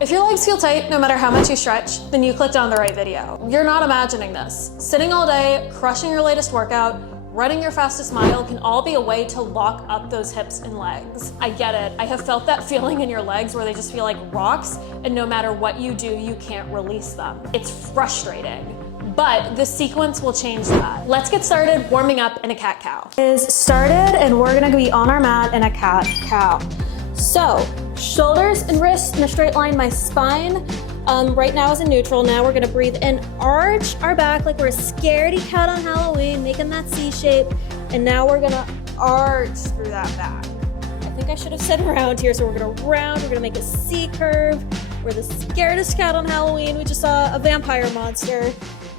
If your legs feel tight, no matter how much you stretch, then you clicked on the right video. You're not imagining this. Sitting all day, crushing your latest workout, running your fastest mile can all be a way to lock up those hips and legs. I get it. I have felt that feeling in your legs where they just feel like rocks, and no matter what you do, you can't release them. It's frustrating. But this sequence will change that. Let's get started warming up in a cat-cow. Is started, and we're gonna be on our mat in a cat-cow. So, shoulders and wrists in a straight line, my spine right now is in neutral. Now we're gonna breathe in, arch our back like we're a scaredy cat on Halloween, making that C shape. And now we're gonna arch through that back. I think I should have said round here, so we're gonna round, we're gonna make a C curve. We're the scaredest cat on Halloween. We just saw a vampire monster.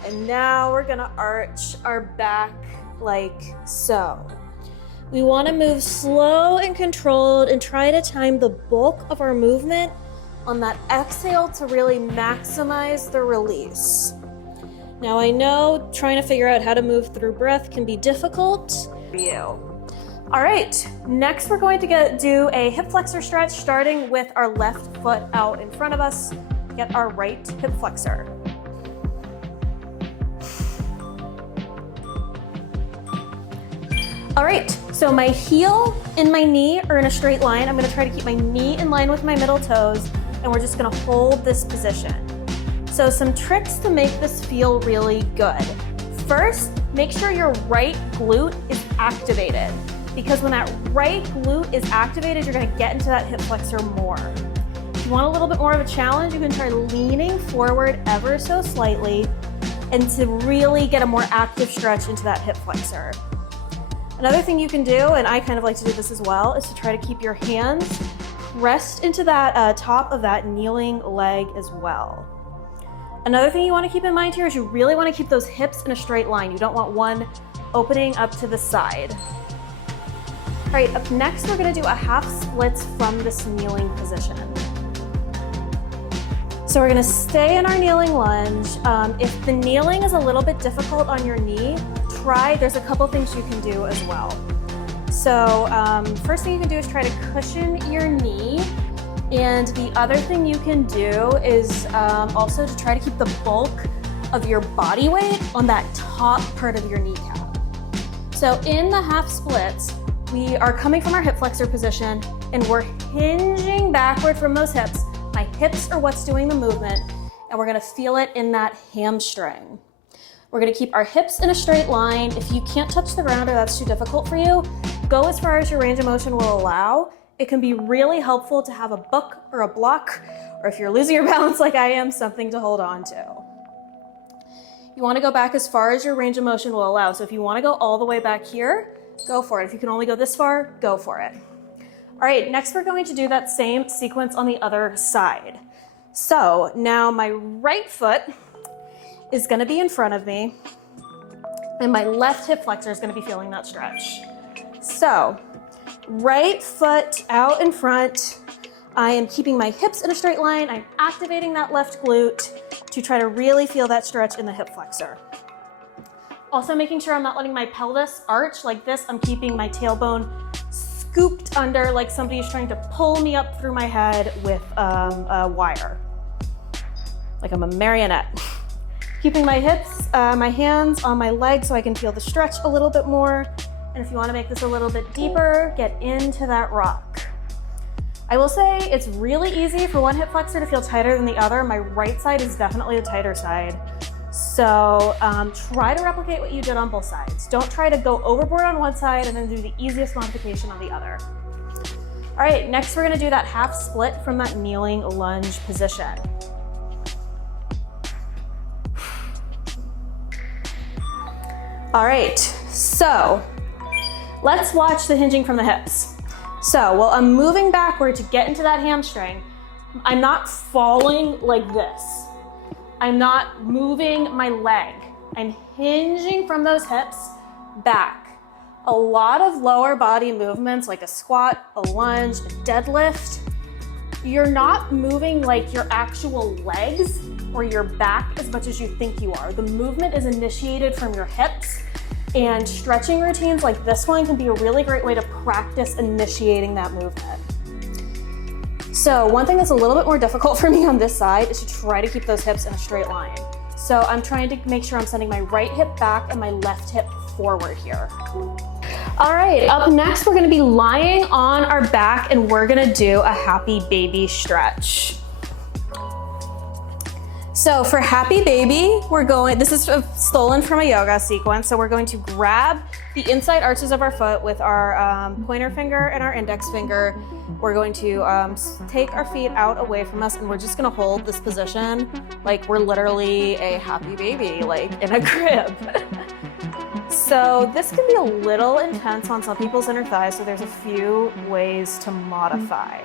And now we're gonna arch our back like so. We wanna move slow and controlled and try to time the bulk of our movement on that exhale to really maximize the release. Now I know trying to figure out how to move through breath can be difficult for you. All right, next we're going to do a hip flexor stretch, starting with our left foot out in front of us. Get our right hip flexor. All right, so my heel and my knee are in a straight line. I'm gonna try to keep my knee in line with my middle toes, and we're just gonna hold this position. So some tricks to make this feel really good. First, make sure your right glute is activated, because when that right glute is activated, you're gonna get into that hip flexor more. If you want a little bit more of a challenge, you can try leaning forward ever so slightly and to really get a more active stretch into that hip flexor. Another thing you can do, and I kind of like to do this as well, is to try to keep your hands pressed into that top of that kneeling leg as well. Another thing you want to keep in mind here is you really want to keep those hips in a straight line. You don't want one opening up to the side. All right, up next we're going to do a half splits from this kneeling position. So we're going to stay in our kneeling lunge. If the kneeling is a little bit difficult on your knee, there's a couple things you can do as well. So first thing you can do is try to cushion your knee. And the other thing you can do is also to try to keep the bulk of your body weight on that top part of your kneecap. So in the half splits, we are coming from our hip flexor position and we're hinging backward from those hips. My hips are what's doing the movement, and we're gonna feel it in that hamstring. We're gonna keep our hips in a straight line. If you can't touch the ground or that's too difficult for you, go as far as your range of motion will allow. It can be really helpful to have a book or a block, or if you're losing your balance like I am, something to hold on to. You wanna go back as far as your range of motion will allow. So if you wanna go all the way back here, go for it. If you can only go this far, go for it. All right, next we're going to do that same sequence on the other side. So now my right foot is gonna be in front of me, and my left hip flexor is gonna be feeling that stretch. So, right foot out in front, I am keeping my hips in a straight line, I'm activating that left glute to try to really feel that stretch in the hip flexor. Also making sure I'm not letting my pelvis arch like this, I'm keeping my tailbone scooped under like somebody is trying to pull me up through my head with a wire, like I'm a marionette. Keeping my hips, my hands on my legs so I can feel the stretch a little bit more. And if you want to make this a little bit deeper, get into that rock. I will say it's really easy for one hip flexor to feel tighter than the other. My right side is definitely the tighter side. So try to replicate what you did on both sides. Don't try to go overboard on one side and then do the easiest modification on the other. All right, next we're gonna do that half split from that kneeling lunge position. All right, so let's watch the hinging from the hips. So while I'm moving backward to get into that hamstring, I'm not falling like this. I'm not moving my leg. I'm hinging from those hips back. A lot of lower body movements like a squat, a lunge, a deadlift, you're not moving like your actual legs or your back as much as you think you are. The movement is initiated from your hips, and stretching routines like this one can be a really great way to practice initiating that movement. So one thing that's a little bit more difficult for me on this side is to try to keep those hips in a straight line. So I'm trying to make sure I'm sending my right hip back and my left hip forward here. All right, up next, we're gonna be lying on our back and we're gonna do a happy baby stretch. So for happy baby, this is stolen from a yoga sequence. So we're going to grab the inside arches of our foot with our pointer finger and our index finger. We're going to take our feet out away from us and we're just gonna hold this position like we're literally a happy baby, like in a crib. So this can be a little intense on some people's inner thighs, so there's a few ways to modify.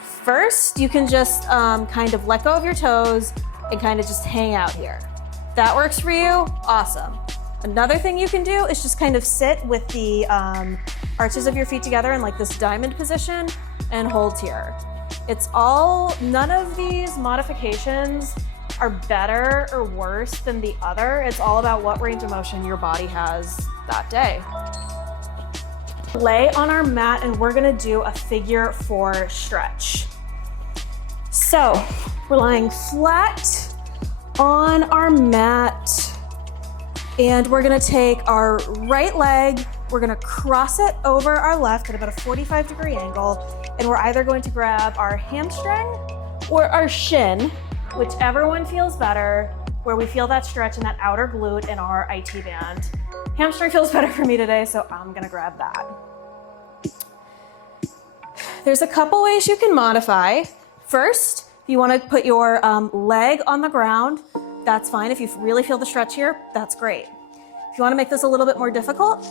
First, you can just kind of let go of your toes and kind of just hang out here. That works for you? Awesome. Another thing you can do is just kind of sit with the arches of your feet together in like this diamond position and hold here. None of these modifications are better or worse than the other. It's all about what range of motion your body has that day. Lay on our mat and we're gonna do a figure 4 stretch. So we're lying flat on our mat and we're gonna take our right leg, we're gonna cross it over our left at about a 45-degree angle, and we're either going to grab our hamstring or our shin, whichever one feels better, where we feel that stretch in that outer glute in our IT band. Hamstring feels better for me today, so I'm gonna grab that. There's a couple ways you can modify. First, if you wanna put your leg on the ground, that's fine. If you really feel the stretch here, that's great. If you wanna make this a little bit more difficult,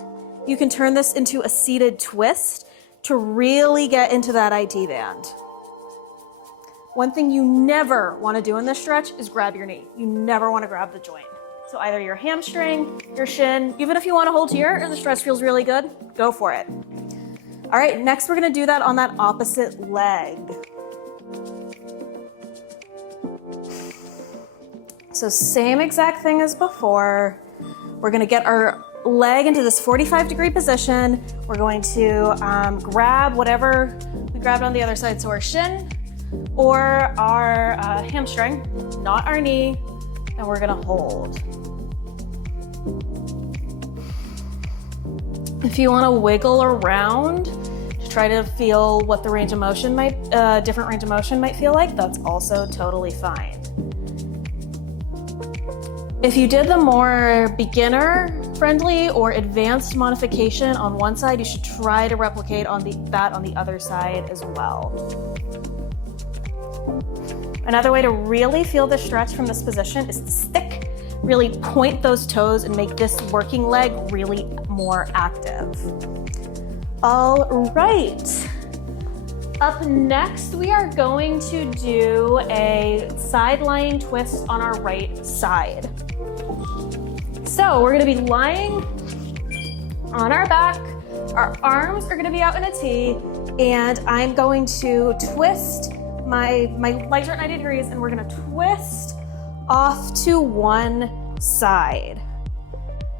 you can turn this into a seated twist to really get into that IT band. One thing you never wanna do in this stretch is grab your knee. You never wanna grab the joint. So either your hamstring, your shin, even if you wanna hold here and the stretch feels really good, go for it. All right, next we're gonna do that on that opposite leg. So same exact thing as before. We're gonna get our leg into this 45-degree position. We're going to grab whatever we grabbed on the other side, so our shin or our hamstring, not our knee, and we're gonna hold. If you wanna wiggle around to try to feel what the range of motion different range of motion might feel like, that's also totally fine. If you did the more beginner-friendly or advanced modification on one side, you should try to replicate that on the other side as well. Another way to really feel the stretch from this position is to stick, really point those toes and make this working leg really more active. All right. Up next, we are going to do a side lying twist on our right side. So we're gonna be lying on our back. Our arms are gonna be out in a T, and I'm going to twist, my legs are at 90 degrees, and we're gonna twist off to one side.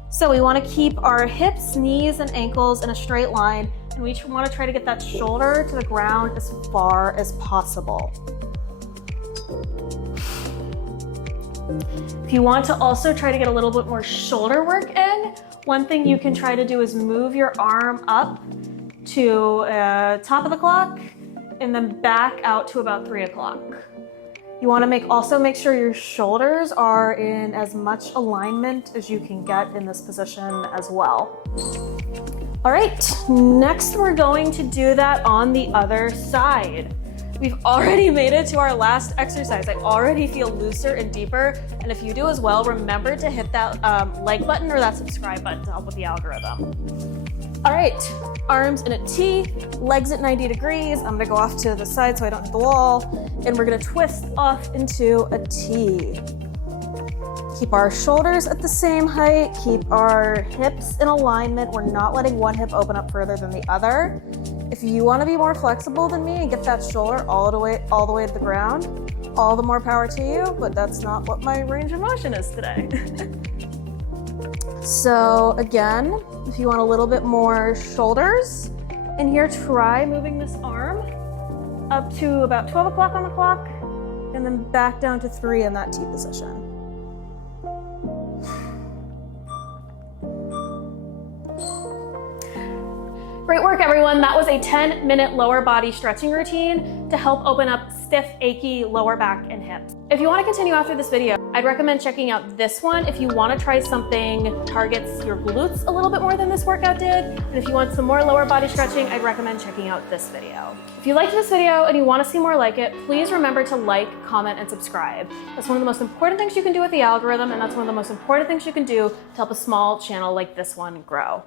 So we wanna keep our hips, knees, and ankles in a straight line, and we wanna try to get that shoulder to the ground as far as possible. If you want to also try to get a little bit more shoulder work in, one thing you can try to do is move your arm up to top of the clock and then back out to about 3 o'clock. You want to also make sure your shoulders are in as much alignment as you can get in this position as well. All right, next we're going to do that on the other side. We've already made it to our last exercise. I already feel looser and deeper. And if you do as well, remember to hit that like button or that subscribe button to help with the algorithm. All right, arms in a T, legs at 90 degrees. I'm gonna go off to the side so I don't hit the wall. And we're gonna twist off into a T. Keep our shoulders at the same height, keep our hips in alignment. We're not letting one hip open up further than the other. If you want to be more flexible than me and get that shoulder all the way to the ground, all the more power to you, but that's not what my range of motion is today. So again, if you want a little bit more shoulders, in here, try moving this arm up to about 12 o'clock on the clock, and then back down to 3 in that T position. Great work, everyone. That was a 10-minute lower body stretching routine to help open up stiff, achy lower back and hips. If you want to continue after this video, I'd recommend checking out this one if you want to try something targets your glutes a little bit more than this workout did. And if you want some more lower body stretching, I'd recommend checking out this video. If you liked this video and you want to see more like it, please remember to like, comment, and subscribe. That's one of the most important things you can do with the algorithm, and that's one of the most important things you can do to help a small channel like this one grow.